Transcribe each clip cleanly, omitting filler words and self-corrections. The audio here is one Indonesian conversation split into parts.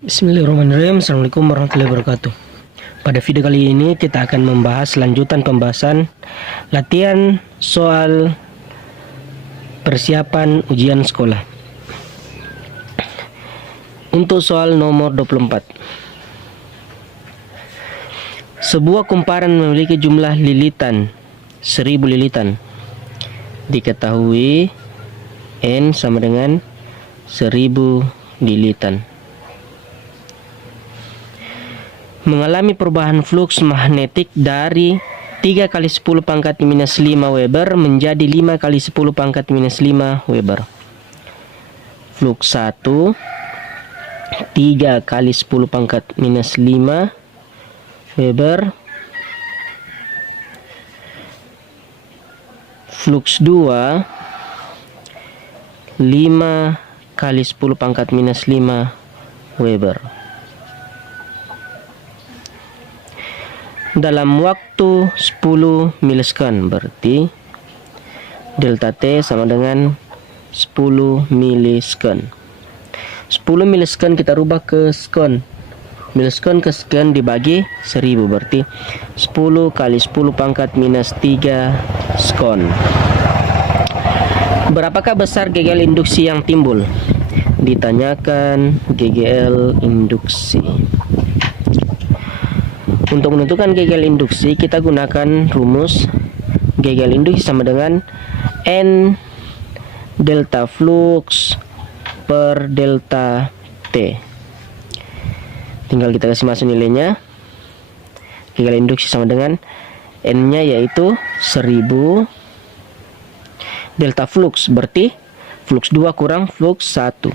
Bismillahirrahmanirrahim. Assalamualaikum warahmatullahi wabarakatuh. Pada video kali ini kita akan membahas lanjutan pembahasan latihan soal persiapan ujian sekolah. Untuk soal nomor 24. Sebuah kumparan memiliki jumlah lilitan 1000 lilitan. Diketahui N sama dengan 1000 lilitan. Mengalami perubahan fluks magnetik dari 3 kali 10 pangkat minus 5 Weber menjadi 5 kali 10 pangkat minus 5 Weber. Fluks 1 3 kali 10 pangkat minus 5 Weber. Fluks 2 5 kali 10 pangkat minus 5 Weber. Dalam waktu 10 milisekund, berarti delta T sama dengan 10 milisekund. 10 milisekund kita rubah ke sekund. Milisekund ke sekund dibagi 1000, berarti 10 kali 10 pangkat minus 3 sekund. Berapakah besar GGL induksi yang timbul? Ditanyakan GGL induksi. Untuk menentukan GGL induksi, kita gunakan rumus GGL induksi sama dengan N delta flux per delta T. Tinggal kita kasih masuk nilainya. GGL induksi sama dengan N-nya yaitu 1000 delta flux, berarti flux 2 kurang flux 1.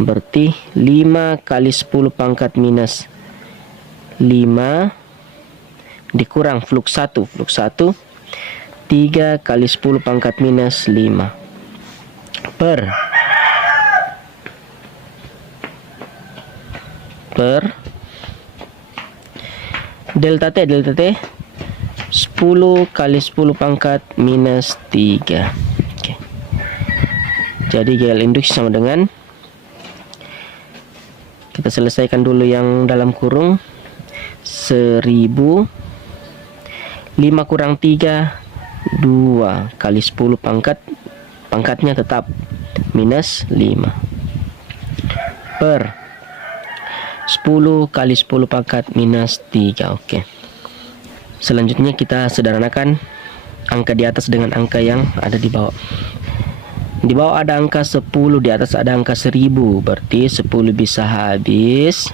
Berarti 5 kali 10 pangkat minus 5 dikurang flux 1. Flux 1 3 kali 10 pangkat minus 5 per delta T 10 kali 10 pangkat minus 3. Oke. Jadi GGL induksi sama dengan, kita selesaikan dulu yang dalam kurung, 1000 5 kurang 3 2 kali 10 pangkatnya tetap minus 5 per 10 kali 10 pangkat minus 3. Oke. Selanjutnya kita sederhanakan angka di atas dengan angka yang ada di bawah. Di bawah ada angka 10, di atas ada angka 1000, berarti 10 bisa habis,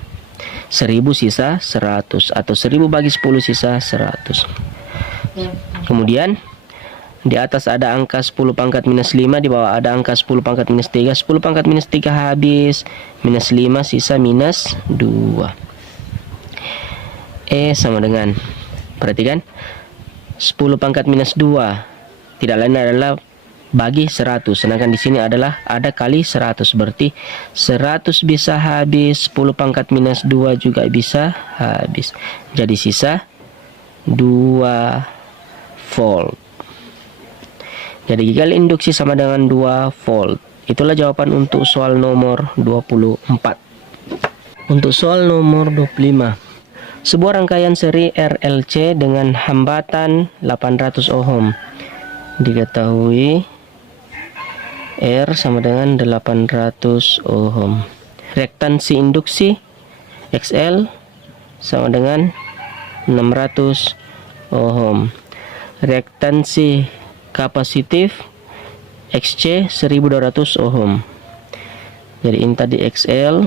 1000 sisa 100, atau 1000 bagi 10 sisa 100. Kemudian di atas ada angka 10 pangkat minus 5, di bawah ada angka 10 pangkat minus 3. 10 pangkat minus 3 habis, minus 5 sisa minus 2. E sama dengan, perhatikan, 10 pangkat minus 2 tidak lain adalah bagi 100, sedangkan di sini adalah ada kali 100, berarti 100 bisa habis, 10 pangkat minus 2 juga bisa habis, jadi sisa 2 volt. Jadi GGL induksi sama dengan 2 volt. Itulah jawaban untuk soal nomor 24. Untuk soal nomor 25. Sebuah rangkaian seri RLC dengan hambatan 800 ohm. Diketahui R sama dengan 800 ohm. Reaktansi induksi XL sama dengan 600 ohm. Reaktansi kapasitif XC 1200 ohm. Jadi ini tadi XL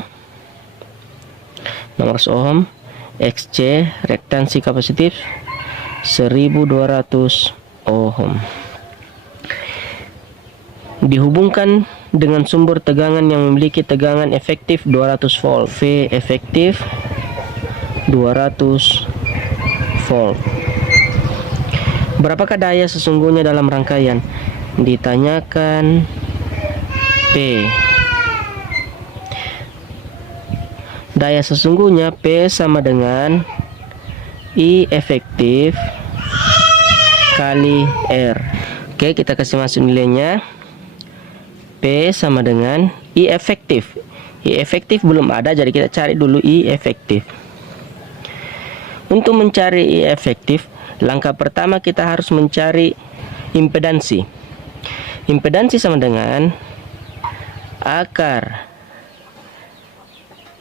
600 ohm, XC reaktansi kapasitif 1200 ohm. Dihubungkan dengan sumber tegangan yang memiliki tegangan efektif 200 volt. V efektif 200 volt. Berapakah daya sesungguhnya dalam rangkaian? Ditanyakan P. Daya sesungguhnya P sama dengan I efektif kali R. Oke, kita kasih masuk nilainya. P sama dengan I efektif. I efektif belum ada, jadi kita cari dulu I efektif. Untuk mencari I efektif, langkah pertama kita harus mencari impedansi. Impedansi sama dengan akar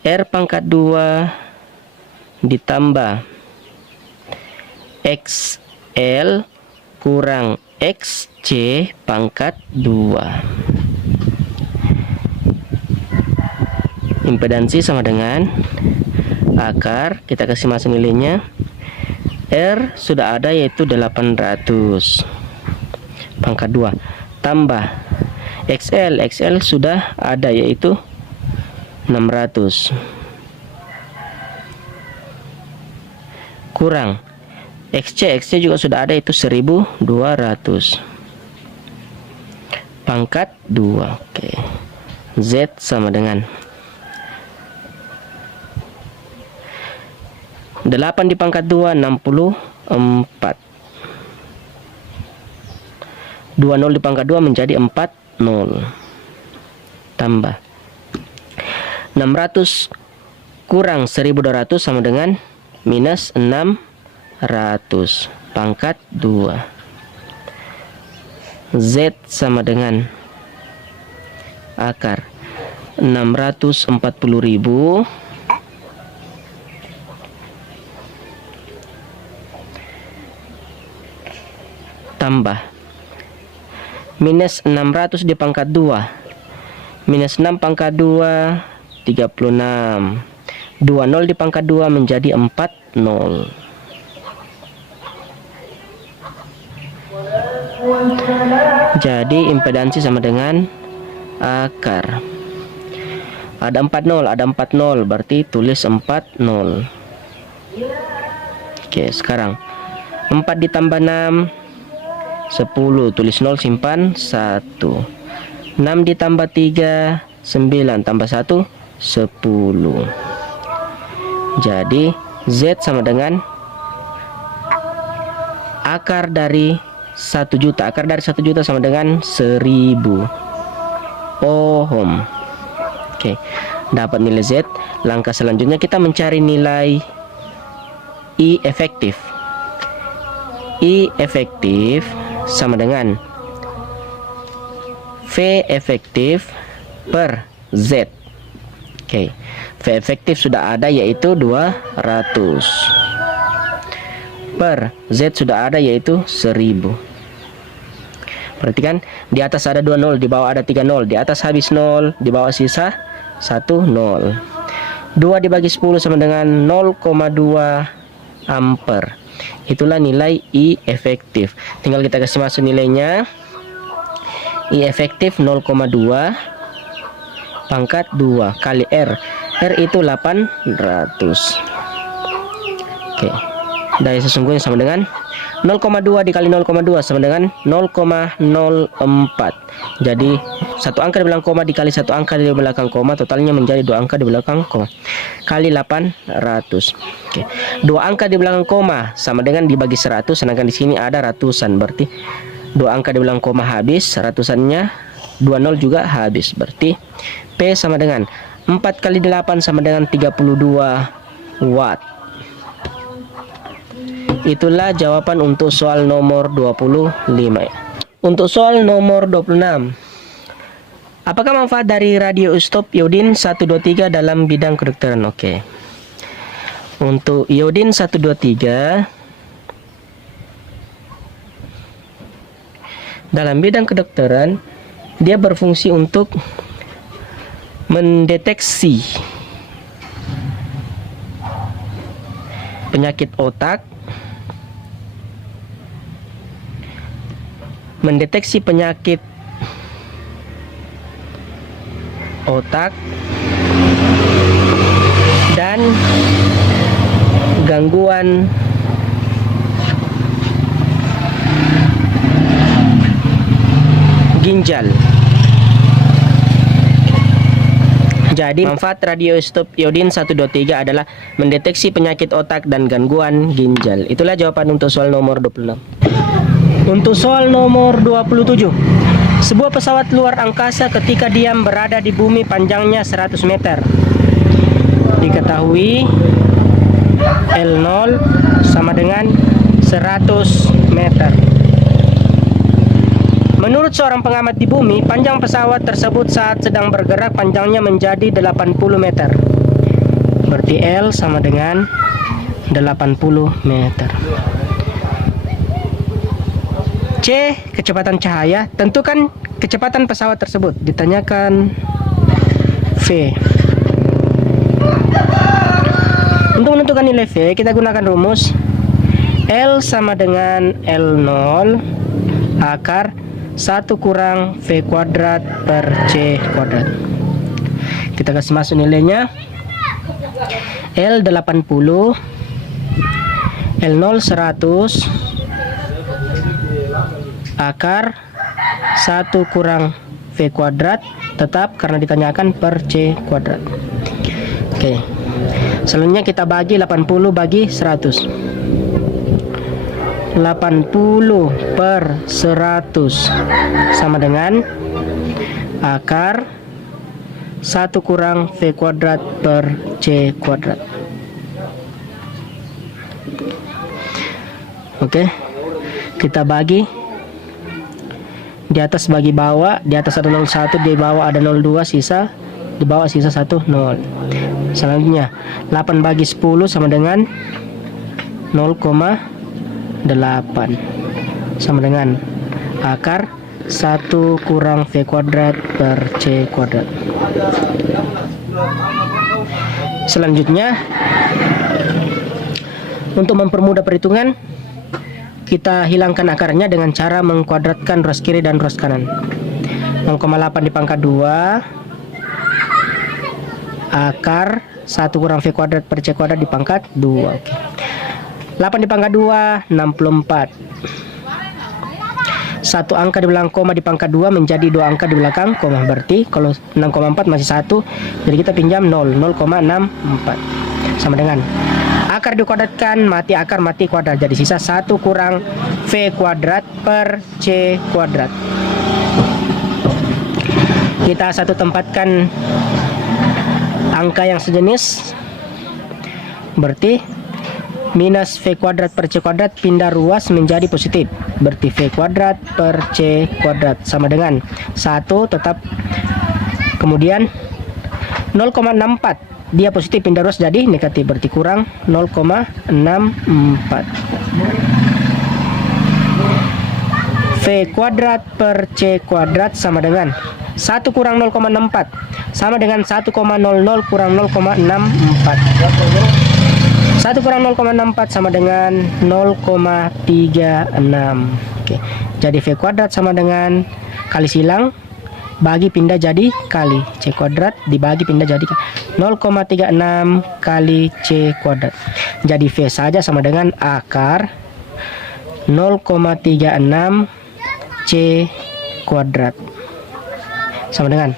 R pangkat 2 ditambah XL kurang XC pangkat 2. Impedansi sama dengan akar, kita kasih masuk nilainya. R sudah ada yaitu 800 pangkat 2 tambah XL sudah ada yaitu 600 kurang XC juga sudah ada itu 1200 pangkat 2. Oke. Z sama dengan 8 di pangkat 2 64. 20 di pangkat 2 menjadi 40 tambah 600 kurang 1200 sama dengan minus 600 pangkat 2. Z sama dengan akar 640.000 tambah minus 600 di pangkat 2 minus 6 pangkat 2 36. 20 di pangkat 2 menjadi 40. Jadi impedansi sama dengan akar. Ada 40 berarti tulis 40. Oke, sekarang 4 ditambah 6 10, tulis 0 simpan 1. 6 ditambah 3 9 tambah 1 10. Jadi Z sama dengan akar dari 1 juta. Akar dari 1 juta sama dengan 1000 ohm. Oke, dapat nilai Z. Langkah selanjutnya kita mencari nilai I efektif. I efektif sama dengan V efektif per Z. Oke, V efektif sudah ada yaitu 200 per Z sudah ada yaitu 1000. Perhatikan, di atas ada 2 0, di bawah ada 3 0, di atas habis 0, di bawah sisa 1 0. 2 dibagi 10 sama dengan 0,2 ampere. Itulah nilai I efektif. Tinggal kita kasih masuk nilainya. I efektif 0,2 pangkat 2 kali R. R itu 800. Oke. Daya sesungguhnya sama dengan 0,2 dikali 0,2 sama dengan 0,04. Jadi satu angka di belakang koma dikali satu angka di belakang koma, totalnya menjadi 2 angka di belakang koma kali 800. Oke. 2 angka di belakang koma sama dengan dibagi 100, sedangkan di sini ada ratusan, berarti 2 angka di belakang koma habis, ratusannya 20 juga habis. Berarti P sama dengan 4 kali 8 sama dengan 32 watt. Itulah jawaban untuk soal nomor 25. Untuk soal nomor 26. Apakah manfaat dari radio stop iodin 123 dalam bidang kedokteran? Oke. Untuk iodin 123 dalam bidang kedokteran, dia berfungsi untuk mendeteksi penyakit otak, mendeteksi penyakit otak dan gangguan ginjal. Jadi manfaat radiostop iodin 123 adalah mendeteksi penyakit otak dan gangguan ginjal. Itulah jawaban untuk soal nomor 26. Untuk soal nomor 27. Sebuah pesawat luar angkasa ketika diam berada di bumi panjangnya 100 meter. Diketahui L0 sama dengan 100 meter. Menurut seorang pengamat di bumi, panjang pesawat tersebut saat sedang bergerak panjangnya menjadi 80 meter. Berarti L sama dengan 80 meter. C. Kecepatan cahaya. Tentukan kecepatan pesawat tersebut. Ditanyakan V. Untuk menentukan nilai V, kita gunakan rumus L sama dengan L0 akar 1 kurang V kuadrat per C kuadrat. Kita kasih masuk nilainya. L 80, L0 100 akar 1 kurang V kuadrat, tetap karena ditanyakan per C kuadrat. Oke. Selanjutnya kita bagi 80 bagi 100. 80 per 100 sama dengan akar 1 kurang V kuadrat per C kuadrat. Oke. Kita bagi. Di atas bagi bawah, di atas ada 01, di bawah ada 02, sisa di bawah sisa 1 0. Selanjutnya 8 bagi 10 sama dengan 0,8 sama dengan akar 1 kurang V kuadrat per C kuadrat. Selanjutnya, untuk mempermudah perhitungan, kita hilangkan akarnya dengan cara mengkuadratkan ruas kiri dan ruas kanan. 0,8 dipangkat 2 akar 1 kurang V kuadrat per C kuadrat dipangkat 2. Oke. 8 dipangkat 2 64. 1 angka di belakang koma dipangkat 2 menjadi 2 angka di belakang koma. Berarti kalau 6,4 masih 1, jadi kita pinjam 0,64 sama dengan akar dikuadratkan mati akar mati kuadrat, jadi sisa 1 kurang V kuadrat per C kuadrat. Kita satu tempatkan angka yang sejenis, berarti minus V kuadrat per C kuadrat pindah ruas menjadi positif, berarti V kuadrat per C kuadrat sama dengan 1 tetap, kemudian 0,64 dia positif pindah ruas jadi negatif, berarti kurang 0,64. V kuadrat per C kuadrat sama dengan 1 kurang 0,64 sama dengan 1,00 kurang 0,64. 1 kurang 0,64 sama dengan 0,36. Oke. Jadi V kuadrat sama dengan kali silang bagi pindah jadi kali C kuadrat dibagi pindah jadi 0,36 kali C kuadrat. Jadi V saja sama dengan akar 0,36 C kuadrat sama dengan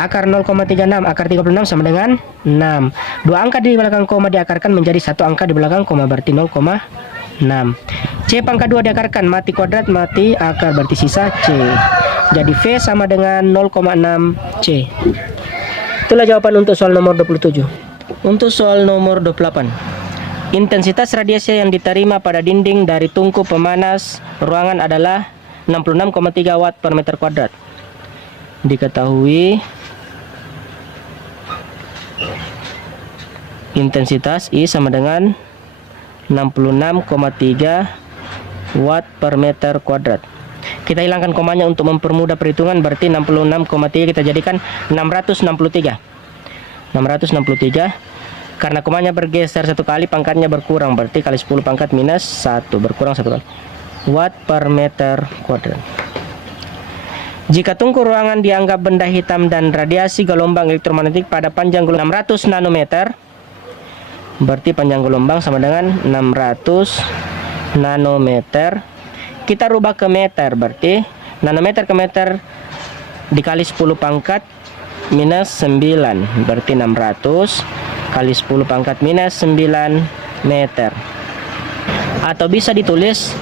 akar 0,36 akar 36 sama dengan 6. Dua angka di belakang koma diakarkan menjadi satu angka di belakang koma, berarti 0,6. C pangkat 2 diakarkan mati kuadrat mati akar, berarti sisa C. Jadi V sama dengan 0,6 C. Itulah jawaban untuk soal nomor 27. Untuk soal nomor 28. Intensitas radiasi yang diterima pada dinding dari tungku pemanas ruangan adalah 66,3 watt per meter kuadrat. Diketahui intensitas I sama dengan 66,3 watt per meter kuadrat. Kita hilangkan komanya untuk mempermudah perhitungan, berarti 66,3 kita jadikan 663. 663 karena komanya bergeser satu kali pangkatnya berkurang, berarti kali 10 pangkat minus 1 berkurang 1 kali watt per meter kuadrat. Jika tungku ruangan dianggap benda hitam dan radiasi gelombang elektromagnetik pada panjang gelombang 600 nanometer, berarti panjang gelombang sama dengan 600 nanometer. Kita rubah ke meter, berarti nanometer ke meter dikali 10 pangkat minus 9, berarti 600 kali 10 pangkat minus 9 meter. Atau bisa ditulis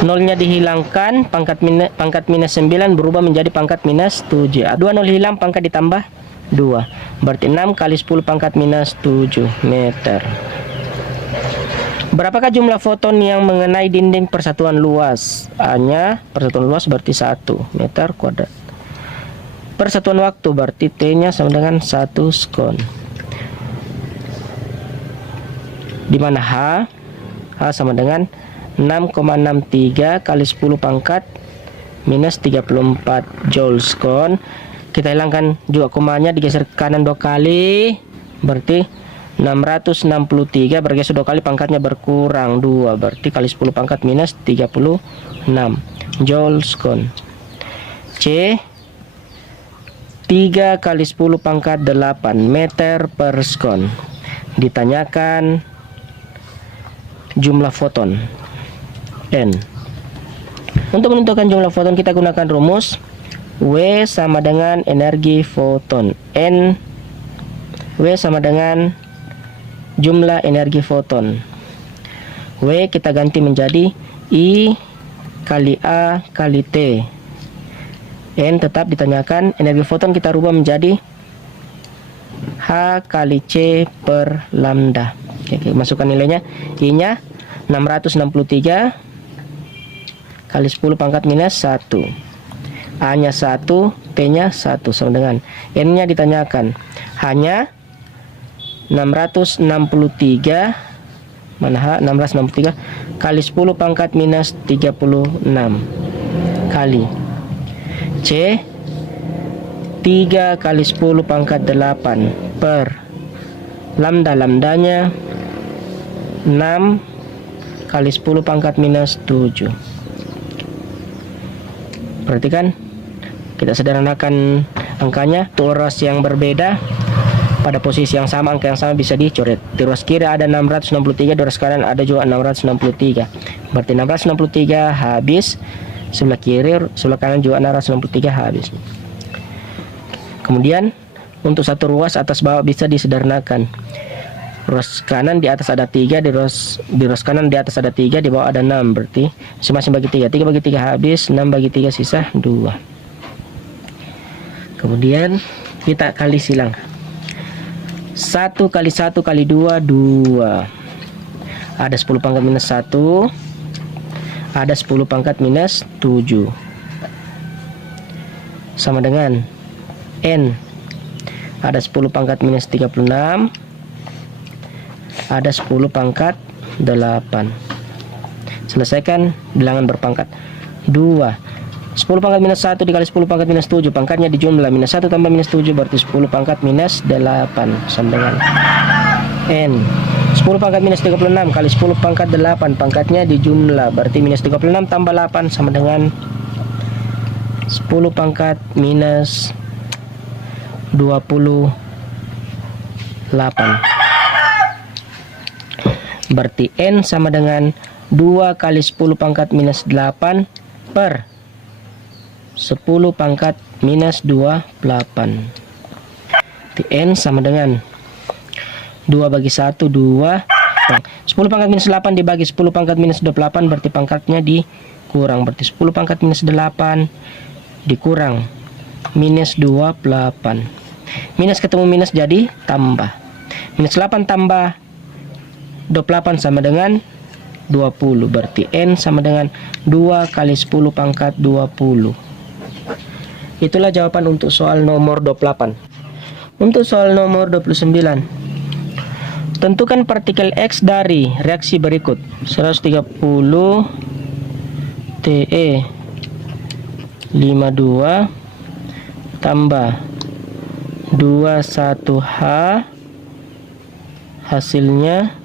Nolnya dihilangkan, pangkat minus 9 berubah menjadi pangkat minus 7. 2 nol hilang, pangkat ditambah 2. Berarti 6 kali 10 pangkat minus 7 meter. Berapakah jumlah foton yang mengenai dinding persatuan luas? A-nya persatuan luas berarti 1 meter kuadrat. Persatuan waktu berarti T-nya sama dengan 1 sekon. Di mana H sama dengan 6,63 kali 10 pangkat minus 34 joule sekon. Kita hilangkan juga komanya, digeser ke kanan 2 kali, berarti 663, bergeser 2 kali pangkatnya berkurang 2, berarti kali 10 pangkat minus 36 joule sekon. C 3 kali 10 pangkat 8 meter per sekon. Ditanyakan jumlah foton N. Untuk menentukan jumlah foton kita gunakan rumus W sama dengan energi foton. N W sama dengan jumlah energi foton. W kita ganti menjadi I kali A kali T. N tetap ditanyakan, energi foton kita rubah menjadi H kali C per lambda. Oke, masukkan nilainya. I-nya 663 kali 10 pangkat minus 1. A-nya 1, T-nya 1 sama dengan N-nya ditanyakan. H-nya 663, mana H? 663 kali 10 pangkat minus 36 kali C 3 kali 10 pangkat 8 per lambdanya 6 kali 10 pangkat minus 7. Perhatikan, kita sederhanakan angkanya. Untuk ruas yang berbeda pada posisi yang sama, angka yang sama bisa dicoret. Di ruas kiri ada 663, di ruas kanan ada juga 663. Berarti 663 habis, sebelah kiri, sebelah kanan juga 663 habis. Kemudian untuk satu ruas atas bawah bisa disederhanakan. Ruas kanan di atas ada 3, di ruas kanan di atas ada 3, di bawah ada 6, berarti masing-masing bagi 3. 3 bagi 3 habis, 6 bagi 3 sisa 2. Kemudian kita kali silang. 1 kali 1 kali 2, 2. Ada 10 pangkat minus 1, ada 10 pangkat minus 7. Sama dengan N. Ada 10 pangkat minus 36, ada 10 pangkat 8. Selesaikan bilangan berpangkat 2. 10 pangkat minus 1 dikali 10 pangkat minus 7, pangkatnya dijumlah, minus 1 tambah minus 7 berarti 10 pangkat minus 8 sama dengan N. 10 pangkat minus 36 kali 10 pangkat 8, pangkatnya dijumlah, berarti minus 36 tambah 8 sama dengan 10 pangkat minus 28. Berarti N sama dengan 2 kali 10 pangkat minus 8 per 10 pangkat minus 28. Berarti N sama dengan 2 bagi 1, 2. 10 pangkat minus 8 dibagi 10 pangkat minus 28, berarti pangkatnya dikurang. Berarti 10 pangkat minus 8 dikurang minus 28. Minus ketemu minus jadi tambah. Minus 8 tambah 28 sama dengan 20. Berarti N sama dengan 2 kali 10 pangkat 20. Itulah jawaban untuk soal nomor 28. Untuk soal nomor 29. Tentukan partikel X dari reaksi berikut. 130 Te 52 tambah 21H, hasilnya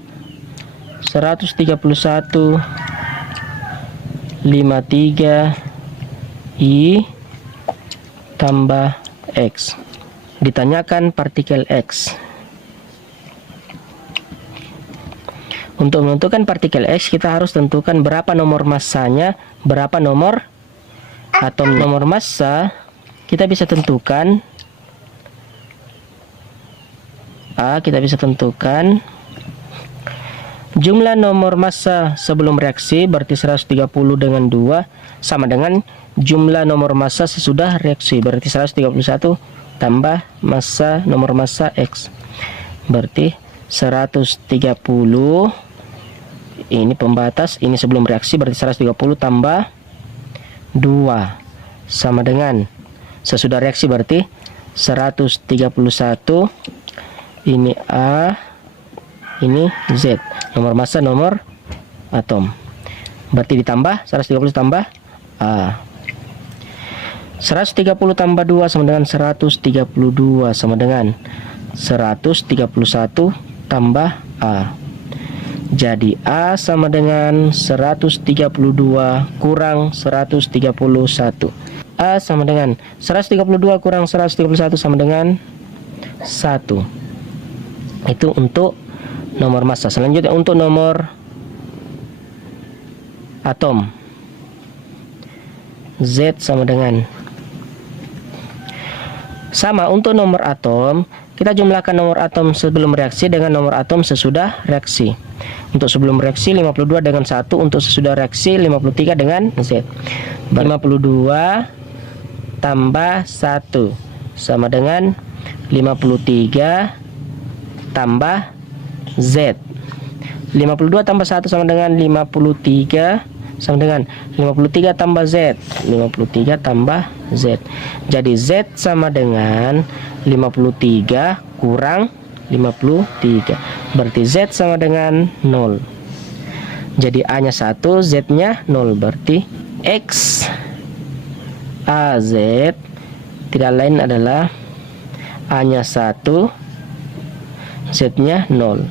131 53 I tambah X. Ditanyakan partikel X. Untuk menentukan partikel X, kita harus tentukan berapa nomor massanya, berapa nomor atom. Nomor massa kita bisa tentukan A, kita bisa tentukan Jumlah nomor massa sebelum reaksi berarti 130 dengan 2 sama dengan jumlah nomor massa sesudah reaksi berarti 131 tambah massa nomor massa X. Berarti 130 ini pembatas, ini sebelum reaksi berarti 130 tambah 2 sama dengan sesudah reaksi berarti 131. Ini A, ini Z, nomor massa nomor atom. Berarti ditambah 130 tambah A. 130 tambah 2 sama dengan 132 sama dengan 131 tambah A. Jadi A sama dengan 132 kurang 131. A sama dengan 132 kurang 131 sama dengan 1. Itu untuk nomor massa. Selanjutnya untuk nomor atom. Z sama dengan sama untuk nomor atom. Kita jumlahkan nomor atom sebelum reaksi dengan nomor atom sesudah reaksi. Untuk sebelum reaksi 52 dengan 1, untuk sesudah reaksi 53 dengan Z. 52 tambah 1 sama dengan 53 tambah Z. 52 tambah 1 sama dengan 53 sama dengan 53 tambah Z. 53 tambah Z. Jadi Z sama dengan 53 kurang 53. Berarti Z sama dengan 0. Jadi A nya 1, Z nya 0. Berarti X AZ tidak lain adalah A nya 1, Z nya 0.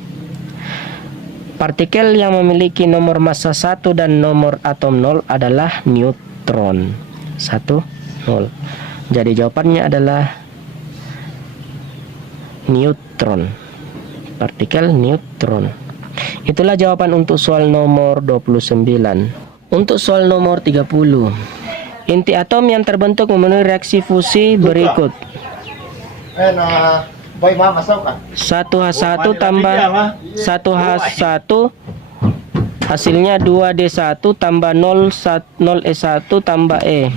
Partikel yang memiliki nomor massa 1 dan nomor atom 0 adalah neutron. 1, 0. Jadi jawabannya adalah neutron. Partikel neutron. Itulah jawaban untuk soal nomor 29. Untuk soal nomor 30. Inti atom yang terbentuk memenuhi reaksi fusi berikut. 1H1 tambah 1H1 hasilnya 2D1 tambah 0E1 tambah E.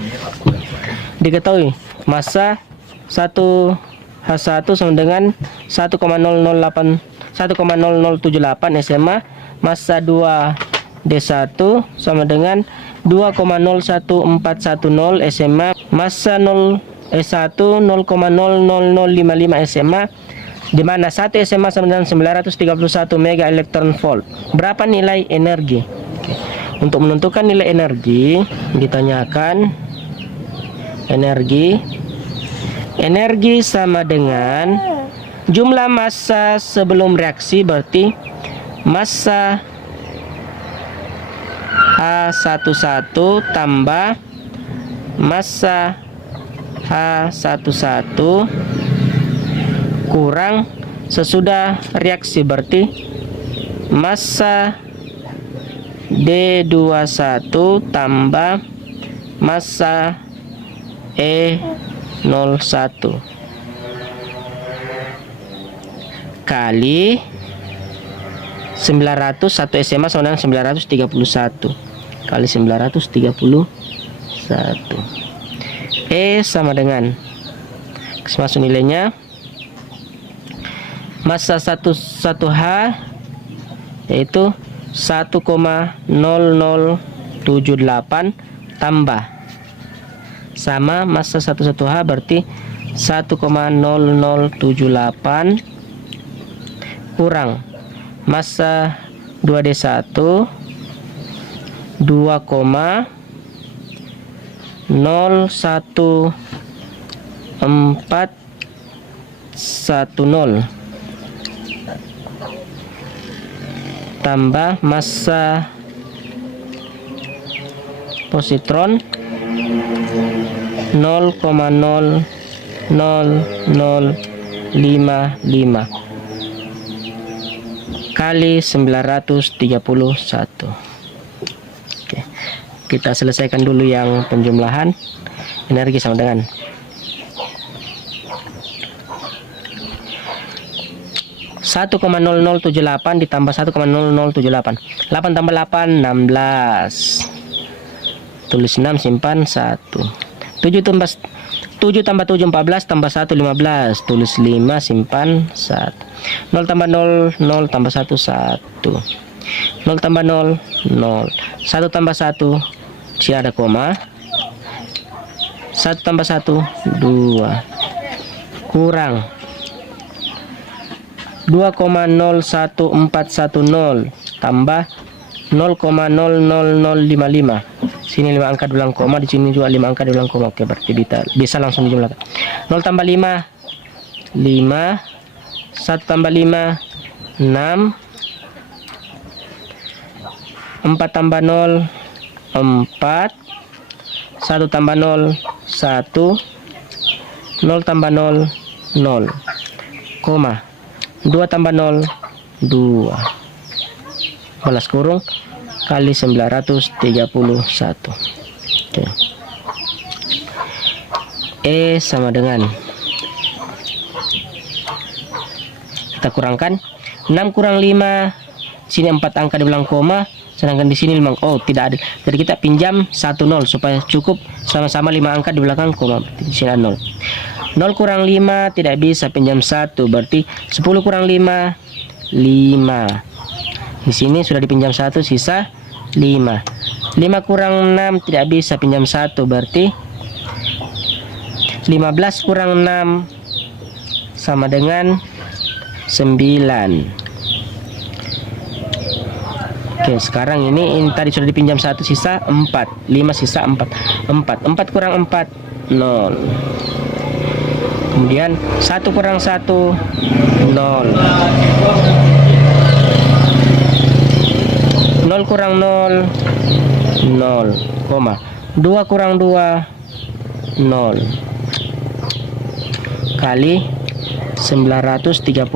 Diketahui massa 1H1 sama dengan 1,0078 SMA, massa 2D1 sama dengan 2,01410 SMA, massa 0E1 0,00055 SMA, di mana 1 SMA sama dengan 931 mega elektron volt. Berapa nilai energi? Oke. Untuk menentukan nilai energi ditanyakan energi sama dengan jumlah massa sebelum reaksi, berarti massa H11 tambah massa H11 kurang sesudah reaksi, berarti massa D21 tambah massa E01 kali 900, 1 SMA sama dengan 931 kali 931. E sama dengan, masuk nilainya, massa 1H yaitu 1,0078 tambah sama massa 11H berarti 1,0078 kurang massa 2D1 2,01410 tambah massa positron 0,00055 kali 931. Oke, kita selesaikan dulu yang penjumlahan. Energi sama dengan 1 1,0078 ditambah 1,0078. 8 tambah 8, 16. Tulis 6, simpan 1. 7 tambah 7, 14, tambah 1, 15. Tulis 5, simpan 1. 0 tambah 0, 0 tambah 1, 1. 0 tambah 0, 0. 1 tambah 1, di ada koma. 1 tambah 1, 2. Kurang 2,01410 tambah 0,00055. Sini 5 angka diulang koma, di sini juga 5 angka diulang koma. Oke, berarti bisa langsung dijumlahkan. 0 tambah 5, 5. 1 tambah 5, 6. 4 tambah 0, 4. 1 tambah 0, 1. 0 tambah 0, 0. Koma. 2 tambah 0, 2. Balas kurung kali 931. Oke. E sama dengan, kita kurangkan 6 kurang 5. Sini 4 angka diulang koma, sedangkan di sini 5. Oh, tidak ada. Jadi kita pinjam 1 0 supaya cukup sama-sama 5 angka di belakang koma. Berarti di sini 0. 0 kurang 5 tidak bisa, pinjam 1. Berarti 10 kurang 5, 5. Di sini sudah dipinjam 1, sisa 5. 5 kurang 6 tidak bisa, pinjam 1. Berarti 15 kurang 6 sama dengan 9. Oke, sekarang ini tadi sudah dipinjam 1, sisa 4. 5 sisa 4. 4 kurang 4, 0. Kemudian 1 kurang 1, 0. 0 kurang 0, 0, koma. 2 kurang 2, 0. Kali 931.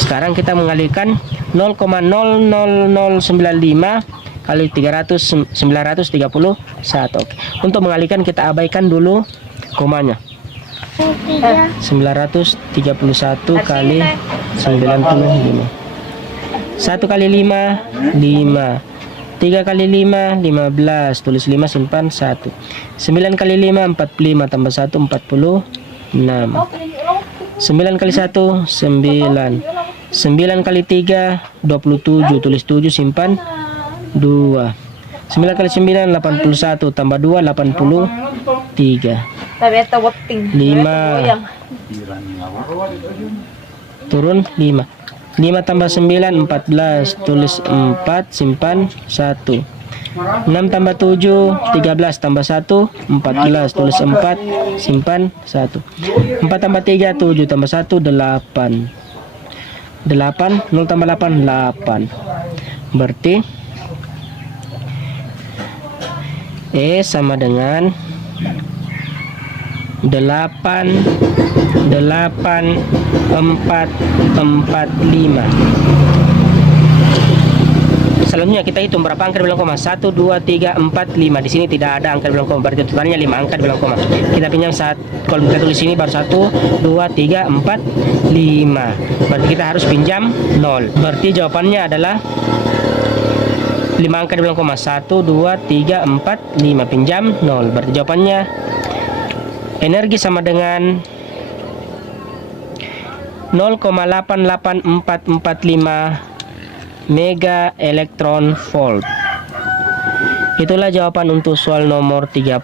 Sekarang kita mengalihkan 0,00095 kali 931. Oke. Untuk mengalihkan kita abaikan dulu komanya. 931 kali 95. 1 kali 5, 5. 3 kali 5, 15. Tulis 5, simpan 1. 9 kali 5, 45. Tambah 1, 46. 9 kali 1, 9. 9 kali 3, 27. Tulis 7, simpan 2. 9 kali 9, 81. Tambah 2, 83. 5. Turun 5. 5 tambah 9, 14. Tulis 4, simpan 1. 6 tambah 7, 13. Tambah 1, 14. Tulis 4, simpan 1. 4 tambah 3, 7. Tambah 1, 8. 8, 0 tambah 8, 8. Berarti E sama dengan 8,445. Selanjutnya kita hitung berapa angka di belakang koma. 1, 2, 3, 4, 5. Di sini tidak ada angka di belakang koma, berarti totalnya 5 angka di belakang koma. Kita pinjam kalau kita tulis sini baru 1, 2, 3, 4, 5. Berarti kita harus pinjam 0. Berarti jawabannya adalah 5 angka di belakang koma. 1, 2, 3, 4, 5. Pinjam 0. Berarti jawabannya energi sama dengan 0,88445 mega elektron volt. Itulah jawaban untuk soal nomor 30.